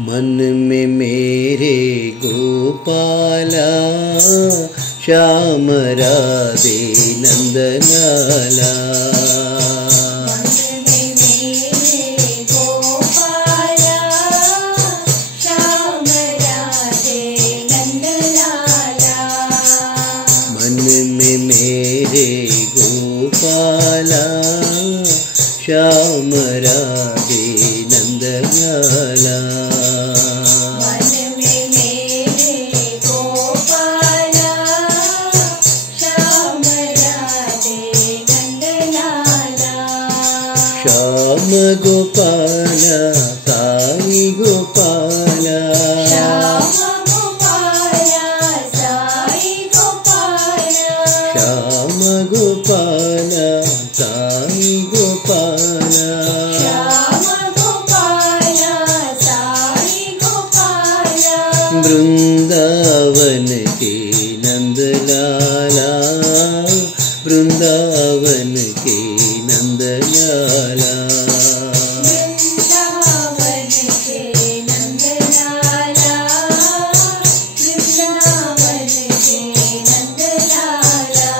मन में मेरे गोपाला श्याम राधे नंदलाला। मन में मेरे गोपाला श्याम राधे नंदलाला। श्याम गोपाला साई गोपाला। श्याम गोपाला साई गोपाला। श्याम गोपाला साई गोपाला। श्याम गोपाला साई गोपाला। वृंदावन के नंदलाला वृंदावन के नंदलाला। वृंदावन के नंदलाला वृंदावन के नंदलाला।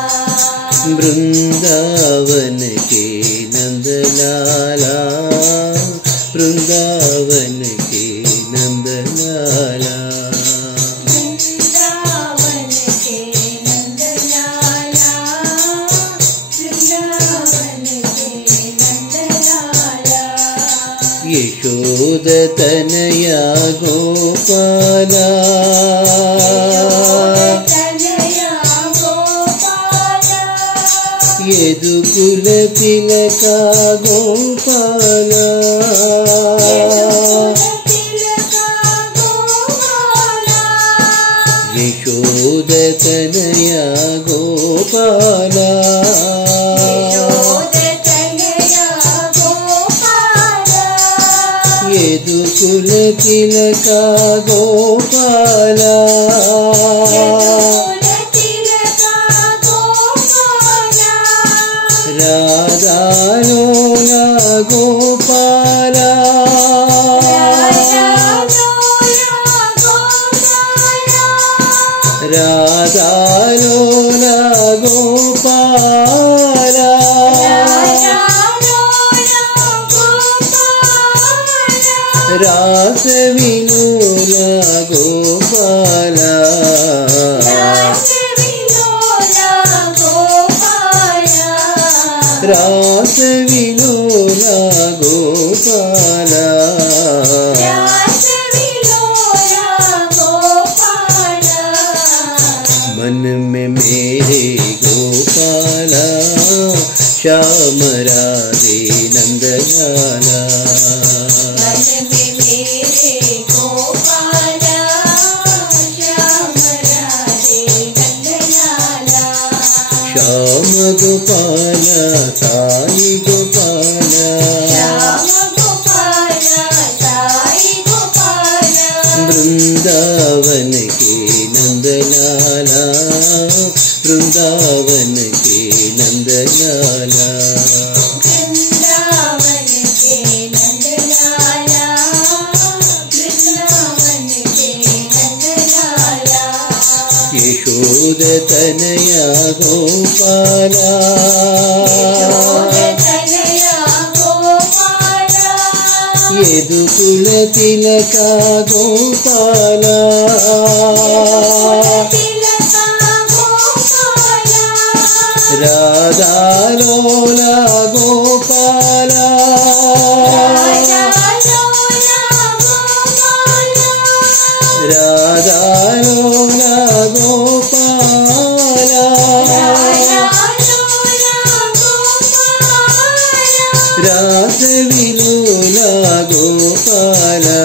वृंदावन के नंदलाला वृंदावन के नंदलाला। यशोद तनया गोपाला यदुकुल तिलका गोपाला। यशोद तनया गोपाला यदुकुल तिलका गोपाला। राधा लोला गोपाला। राधा लोला गोपाला। रास विलोला गोपाला। रास विलोला गोपाला। रास विलोला गोपाला। रास विलोला गोपाला। मन में मेरे गोपाला श्याम राधे नंदलाला। श्याम गोपाला साई गोपाला। श्याम गोपाला साई गोपाला। वृंदावन के नंदलाला वृंदावन के नंदलाला। वृंदावन के नंदलाला वृंदावन के नंदलाला। यशोद तनया गोपाला यदुकुल तिलका गोपाला। राधा लोला गोपाला। राधा लोला गोपाला। रास विलोला गोपाला।